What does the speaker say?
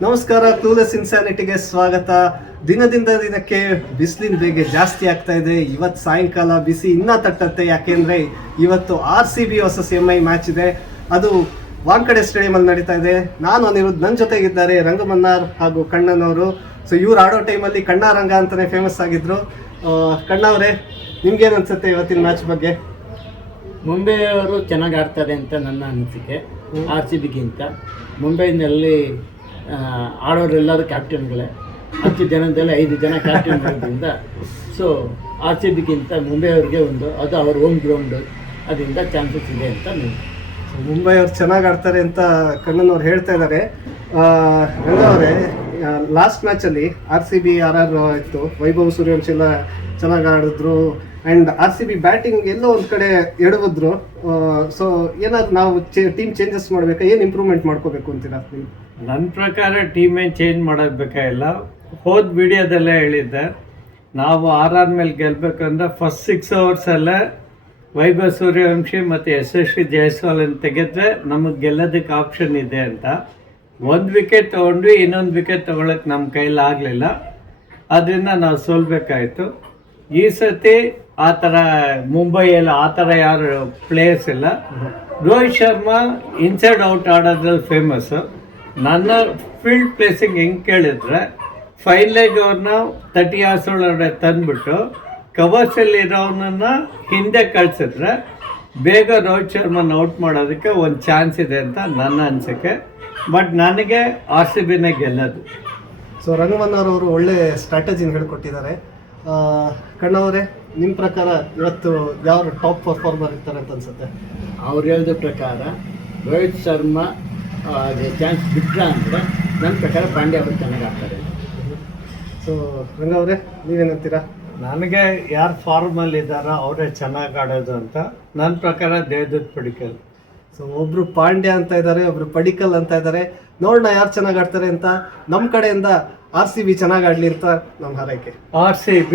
ನಮಸ್ಕಾರ, ಕ್ಲೂಲೆಸ್ ಇನ್ಸ್ಯಾನಿಟಿಗೆ ಸ್ವಾಗತ. ದಿನದಿಂದ ದಿನಕ್ಕೆ ಬಿಸಿಲಿನ ಬೇಗೆ ಜಾಸ್ತಿ ಆಗ್ತಾ ಇದೆ. ಇವತ್ತು ಸಾಯಂಕಾಲ ಬಿಸಿ ಇನ್ನೂ ತಟ್ಟತ್ತೆ. ಯಾಕೆಂದರೆ ಇವತ್ತು RCB ವರ್ಸಸ್ MI ಮ್ಯಾಚ್ ಇದೆ. ಅದು ವಾಂಕಡೆ ಸ್ಟೇಡಿಯಮಲ್ಲಿ ನಡೀತಾ ಇದೆ. ನಾನು ಅನಿರುದ್ಧ್, ನನ್ನ ಜೊತೆಗಿದ್ದಾರೆ ರಂಗಮನ್ನಾರ್ ಹಾಗೂ ಕಣ್ಣನವರು. ಸೊ ಇವ್ರು ಆಡೋ ಟೈಮಲ್ಲಿ ಕಣ್ಣಾರಂಗ ಅಂತಲೇ ಫೇಮಸ್ ಆಗಿದ್ರು. ಕಣ್ಣವರೇ, ನಿಮ್ಗೇನು ಅನ್ಸುತ್ತೆ ಇವತ್ತಿನ ಮ್ಯಾಚ್ ಬಗ್ಗೆ? ಮುಂಬೈಯವರು ಚೆನ್ನಾಗಿ ಆಡ್ತಾರೆ ಅಂತ ನನ್ನ ಅನಿಸಿಕೆ. RCBಗಿಂತ ಮುಂಬೈನಲ್ಲಿ ಆಡೋರೆಲ್ಲರೂ ಕ್ಯಾಪ್ಟನ್ಗಳೇ. 10 ಜನದಲ್ಲಿ 5 ಜನ ಕ್ಯಾಪ್ಟನ್ ಇರೋದ್ರಿಂದ ಸೊ RCBಗಿಂತ ಮುಂಬೈಯವ್ರಿಗೆ ಅದು ಅವ್ರ ಹೋಮ್ ಗ್ರೌಂಡ್, ಅದರಿಂದ ಚಾನ್ಸಸ್ ಇದೆ ಅಂತ ಮುಂಬೈ ಅವ್ರು ಚೆನ್ನಾಗಿ ಆಡ್ತಾರೆ ಅಂತ ಕಣ್ಣನವ್ರು ಹೇಳ್ತಾ ಇದ್ದಾರೆ. ರಂಗವರೇ, ಲಾಸ್ಟ್ ಮ್ಯಾಚಲ್ಲಿ RCB RR ಇತ್ತು, ವೈಭವ್ ಸೂರ್ಯವಂಶಿ ಎಲ್ಲ ಚೆನ್ನಾಗಿ ಆಡಿದ್ರು. ಆ್ಯಂಡ್ RCB ಬ್ಯಾಟಿಂಗ್ ಎಲ್ಲೋ ಒಂದು ಕಡೆ ಎಡವಿದ್ರು. ಸೊ ಏನಾದ್ರು ನಾವು ಟೀಮ್ ಚೇಂಜಸ್ ಮಾಡಬೇಕಾ, ಏನು ಇಂಪ್ರೂವ್ಮೆಂಟ್ ಮಾಡ್ಕೋಬೇಕು ಅಂತೀರಾ? ನನ್ನ ಪ್ರಕಾರ ಟೀಮ್ ಏನು ಚೇಂಜ್ ಮಾಡೋದಬೇಕಾಗಿಲ್ಲ. ಹೋದ ವಿಡಿಯೋದಲ್ಲೇ ಹೇಳಿದ್ದೆ, ನಾವು RR ಮೇಲೆ ಗೆಲ್ಲಬೇಕಂದ್ರೆ ಫಸ್ಟ್ 6 ಓವರ್ಸಲ್ಲೇ ವೈಭವ್ ಸೂರ್ಯವಂಶಿ ಮತ್ತು ಯಶಸ್ವಿ ಜೈಸ್ವಾಲನ್ನು ತೆಗೆದ್ರೆ ನಮಗೆ ಗೆಲ್ಲೋದಕ್ಕೆ ಆಪ್ಷನ್ ಇದೆ ಅಂತ. 1 ವಿಕೆಟ್ ತೊಗೊಂಡ್ವಿ, ಇನ್ನೊಂದು ವಿಕೆಟ್ ತೊಗೊಳಕ್ಕೆ ನಮ್ಮ ಕೈಲಿ ಆಗಲಿಲ್ಲ. ಅದರಿಂದ ನಾವು ಸೋಲ್ಬೇಕಾಯಿತು. ಈ ಸತಿ ಆ ಥರ ಮುಂಬೈಯಲ್ಲಿ ಆ ಥರ ಯಾರು ಪ್ಲೇಯರ್ಸ್ ಇಲ್ಲ. ರೋಹಿತ್ ಶರ್ಮಾ ಇನ್ಸೈಡ್ ಔಟ್ ಆಡೋದ್ರಲ್ಲಿ ಫೇಮಸ್ಸು. ನನ್ನ ಫೀಲ್ಡ್ ಪ್ಲೇಸಿಂಗ್ ಹೆಂಗೆ ಕೇಳಿದ್ರೆ, 5 ಲೆಗ್ ಅವ್ರನ್ನ 30 yards ಒಳಗಡೆ ತಂದುಬಿಟ್ಟು ಕವರ್ಸಲ್ಲಿರೋನನ್ನು ಹಿಂದೆ ಕಳಿಸಿದ್ರೆ ಬೇಗ ರೋಹಿತ್ ಶರ್ಮನ ಔಟ್ ಮಾಡೋದಕ್ಕೆ ಒಂದು ಚಾನ್ಸ್ ಇದೆ ಅಂತ ನನ್ನ ಅನಿಸಿಕೆ. ಬಟ್ ನನಗೆ RCBನೇ ಗೆಲ್ಲೋದು. ಸೊ ರಂಗಮನ್ನವರು ಒಳ್ಳೆ ಸ್ಟ್ರಾಟಜಿನ ಹೇಳ್ಕೊಟ್ಟಿದ್ದಾರೆ. ಕಣ್ಣವರೇ, ನಿಮ್ಮ ಪ್ರಕಾರ ಇವತ್ತು ಯಾವ ಟಾಪ್ ಪರ್ಫಾರ್ಮರ್ ಇರ್ತಾರೆ ಅಂತ ಅನ್ಸುತ್ತೆ? ಅವ್ರು ಹೇಳಿದ ಪ್ರಕಾರ ರೋಹಿತ್ ಶರ್ಮಾ ಚಾನ್ಸ್ ಬಿಟ್ಟರೆ ಅಂದರೆ ನನ್ನ ಪ್ರಕಾರ ಪಾಂಡ್ಯ ಅವರು ಚೆನ್ನಾಗಿ ಆಡ್ತಾರೆ. ಸೊ ರಂಗವರೇ, ನೀವೇನಂತೀರಾ? ನನಗೆ ಯಾರು ಫಾರ್ಮಲ್ಲಿ ಇದ್ದಾರೋ ಅವರೇ ಚೆನ್ನಾಗಿ ಆಡೋದು ಅಂತ ನನ್ನ ಪ್ರಕಾರ ದೇವದತ್ ಪಡಿಕಲ್. ಸೊ ಒಬ್ರು ಪಾಂಡ್ಯ ಅಂತ ಇದ್ದಾರೆ, ಒಬ್ರು ಪಡಿಕಲ್ ಅಂತ ಇದ್ದಾರೆ. ನೋಡೋಣ ಯಾರು ಚೆನ್ನಾಗಿ ಆಡ್ತಾರೆ ಅಂತ. ನಮ್ಮ ಕಡೆಯಿಂದ RCB ಚೆನ್ನಾಗಿ ಆಡಲಿ ಅಂತ ನಮ್ಮ ಹಾರೈಕೆ. RCB.